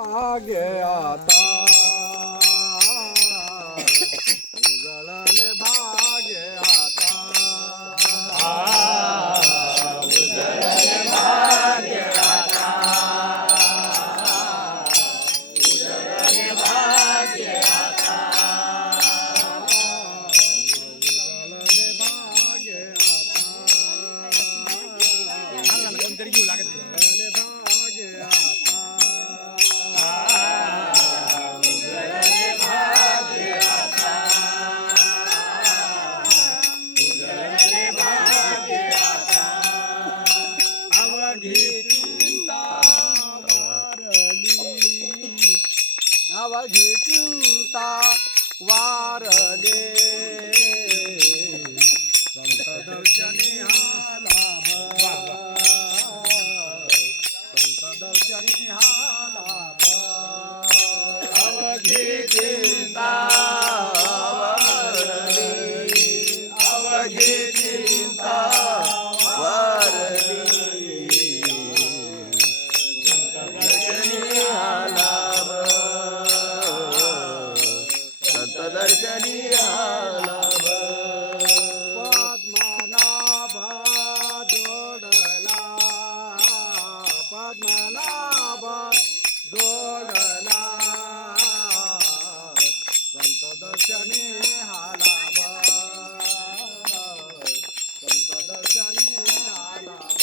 आगे आता उजळले भागे आता उजळले भाग्य आता उजळले भाग्य आता उजळले भागे आता कोणतरी घेऊ लागत उजळले भागे आता उजळले भाग्य आता उजळले भाग्य आता अवघी चिंता वारली अवघी चिंता वारले संत दर्शनी हा लाभ संत दर्शनी हा लाभ अवघी चिंता वारली अवघी चिंता वारली दर्शनी आलाभ संत दर्शनी आलाभ पद्मनाभ जोडला पद्मनाभ जोडला संत दर्शनी हा लाभ संत दर्शनी हा लाभ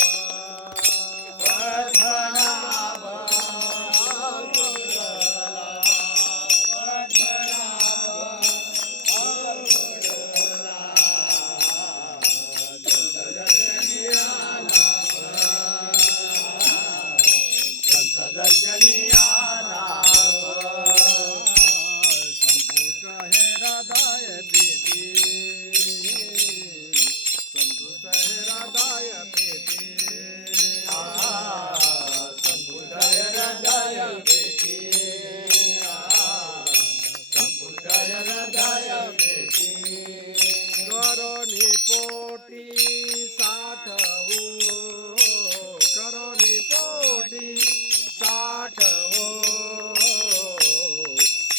पद्मनाभ जोडला दर्शनी आलाभ संपुट हे हृदय पेटी संपुट हे हृदय पेटी संपुट हृदय पेटी संपुट हृदय पेटी करोनी पोटी साठवू करोनी पोटी साठवू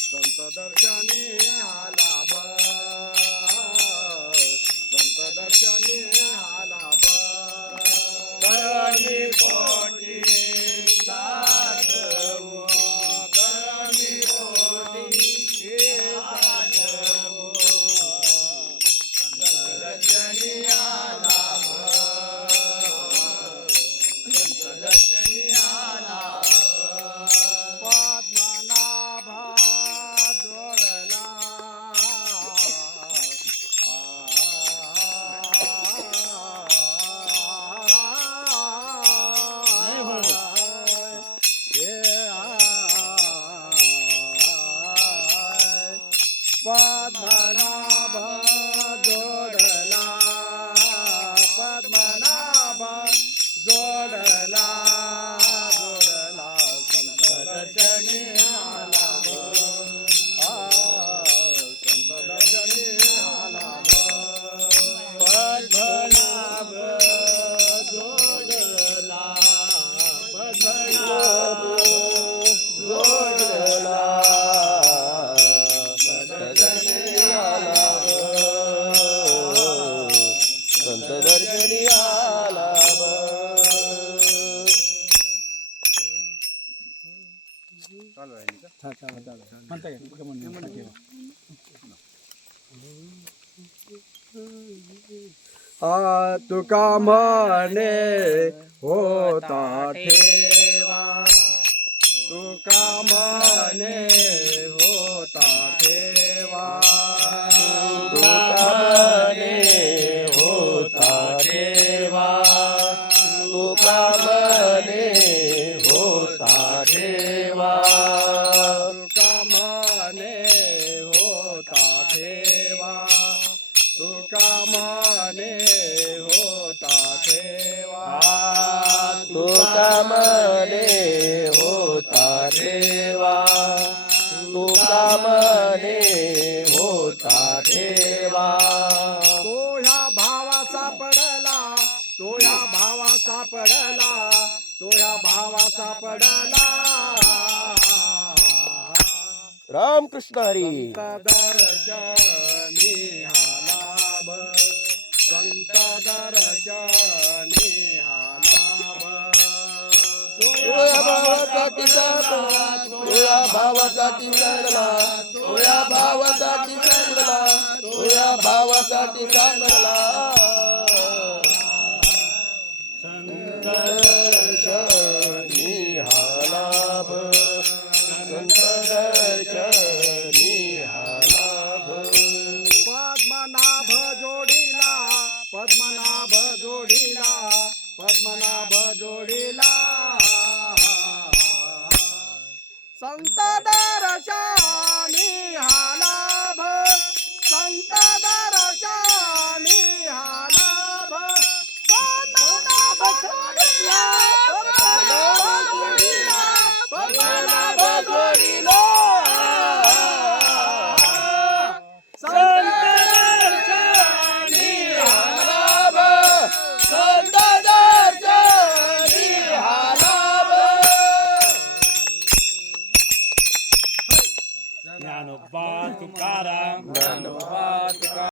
संत दर्शनी हा लाभ संत दर्शनी हा लाभ करणी पोटी साठवू करणी पोटी साठवू दर्शनी आलाभ दर्शनी आलाभ पद्मनाभ जोडला पद्मनाभ जोडला पद्मनाभ जोडला जोडला संत दर्शनी आलाभ संत दर्शनी आलाभ पद्मनाभ जोडला पद्मनाभ जोडला दर्शनी आलाभ संत दर्शनी आलाभ तुका म्हणे होता ठेवा तुका म्हणे होता ठेवा तुका म्हणे होता ठेवा तुका म्हणे होता ठेवा तुका म्हणे होता ठेवा तुका म्हणे होता ठेवा तुका म्हणे होता ठेवा तुका म्हणे होता ठेवा तो ह्या भावा सापडला तो ह्या भावा सापडला तो ह्या भावा सापडला रामकृष्ण हरी. दर्शनी हा लाभ संत दर्शनी हा लाभ तुया भावासाठी चांगला, तुया भावासाठी चांगला, तुया भावासाठी चांगला, तुया भावासाठी चांगला. दर्शनी हा लाभ, संत दर्शनी हा लाभ. पद्मनाभ जोडीला पद्मनाभ जोडीला पद्मनाभ जोडीला संत दर्शनी हा लाभ संत दर्शनी हा लाभ पद्मनाभ जोडीला पद्मनाभ जोडीला पद्मनाभ जोडीला संत दर्शनी हा लाभ, संत दर्शनी हा लाभ. ज्ञानोबा तुकाराम ज्ञानोबा तुकाराम.